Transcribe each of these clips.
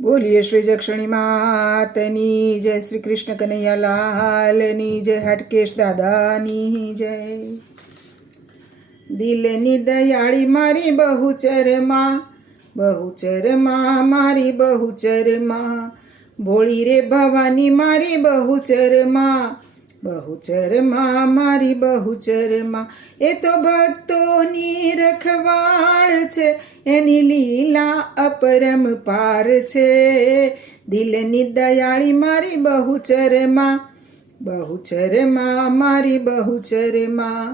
બોલીએ શ્રી જક્ષણી માતની જય, શ્રી કૃષ્ણ કનૈયા લાલની જય, હાટકેશ દાદાની જય। દિલની દયાળી મારી બહુચરમાં, બહુચરમાં મારી બહુચરમાં, ભોળી રે ભવાની મારી બહુચરમાં, બહુચરમાં મારી બહુચરમાં। એ તો ભક્તોની રખવાળ છે, એની લીલા અપરંપાર છે। દિલની દયાળી મારી બહુચરમાં, બહુચરમાં મારી બહુચરમાં,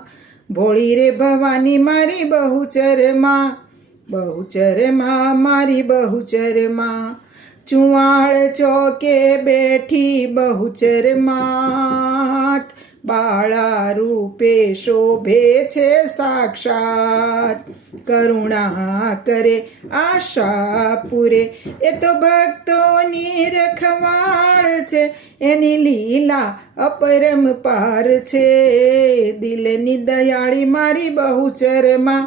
ભોળી રે ભવાની મારી બહુચરમાં, બહુચરમાં મારી બહુચરમાં। ચુવાળ ચોકે બેઠી બહુચરમાં, બાળા રૂપે શોભે છે સાક્ષાત, કરુણા કરે આશા પૂરે। એ તો ભક્તોની રખવાળ છે, એની લીલા અપરંપાર છે। દિલની દયાળી મારી બહુચરમાં,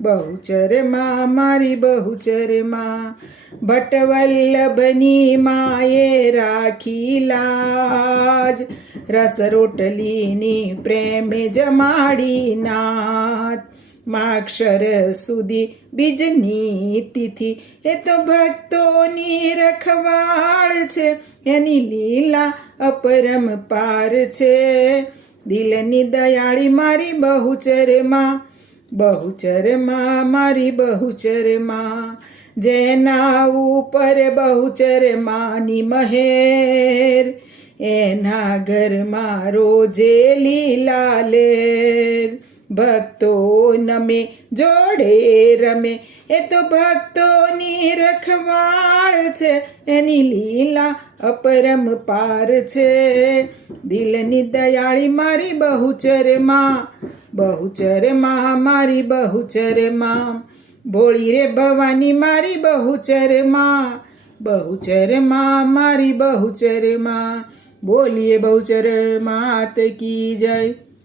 બહુચરમાં મારી બહુચરમાં, ભટ્ટવલ્લભની માએ રાખી લાજ, રસ રોટલીની પ્રેમે જમાડી નાત। માક્ષર સુધી બીજની તિથિ, એ તો ભક્તોની રખવાળ છે, એની લીલા અપરંપાર છે। દિલની દયાળી મારી બહુચરમાં, બહુચરમાં મારી બહુચરમાં, જેના ઉપર બહુચરમાની મહેર, એના ઘરમાં રોજે લીલા લેર। ભક્તો નમે જોડે રમે, એ તો ભક્તોની રખવાળ છે, એની લીલા અપરંપાર છે। દિલની દયાળી મારી બહુચરમાં, બહુચરમાં મારી બહુચરમાં, ભોળી રે ભવાની મારી બહુચરમાં, બહુચરમાં મારી બહુચરમાં। બોલીએ બહુચર માત કી જય।